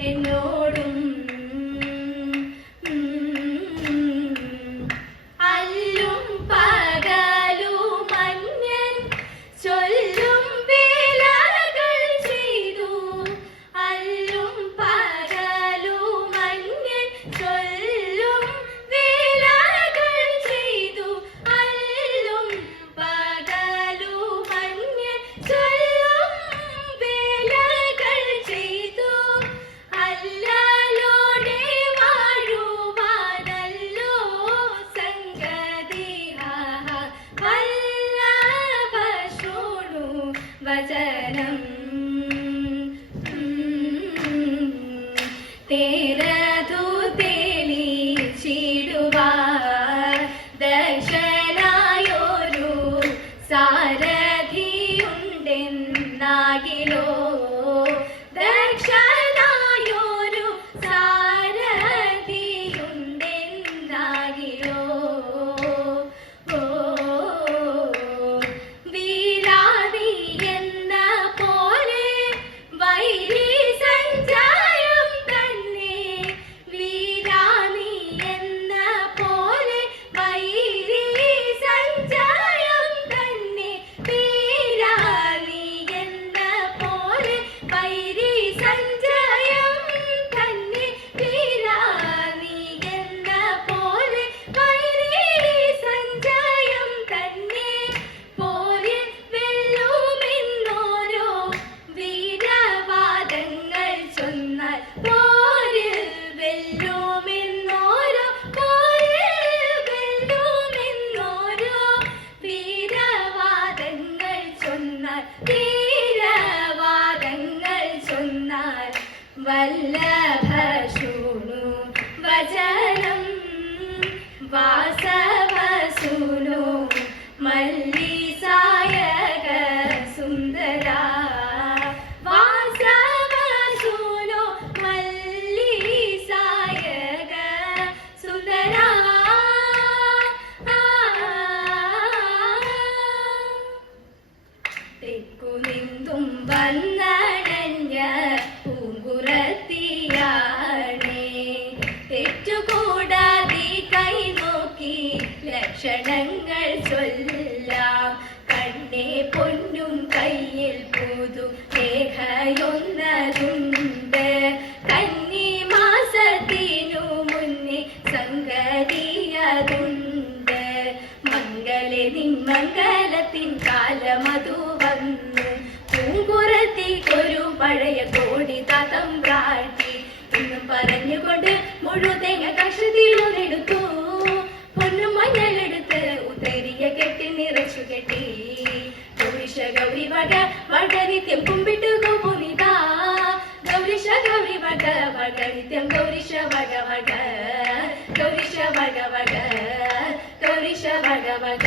എന്നോടും വചനം തേരതു ചൊന്നാൽ വീരവാദങ്ങൾ ചൊന്നാൽ വല്ലഭശൂണു വചനം വാസവസൂനു മല്ലിസായക വന്നടഞ്ഞ പൂങ്കുറത്തിയാണേ തെറ്റുകൂടാതെ കാലമതു പൂങ്കുറത്തിക്കൊരു പഴയ കോടി തതം പ്രാട്ടി. എന്നും പറഞ്ഞുകൊണ്ട് മുഴുതേങ്ങ കഷത്തിലൊരെടുത്തു പൊന്നും മഞ്ഞളെടുത്ത് ഉത്തരിയ കെട്ടി നിറച്ചു കെട്ടി. ഗൗരിഷ ഗൗരി വക വടനിത്യം നിത്യം കുമ്പിട്ടു ഗോപുനിത ഗൗരിഷ ഗൗരി വക വടനിത്യം ഗൗരിഷ വക വക ഗൗരിഷ വക വക ഗൗരിഷ വക വക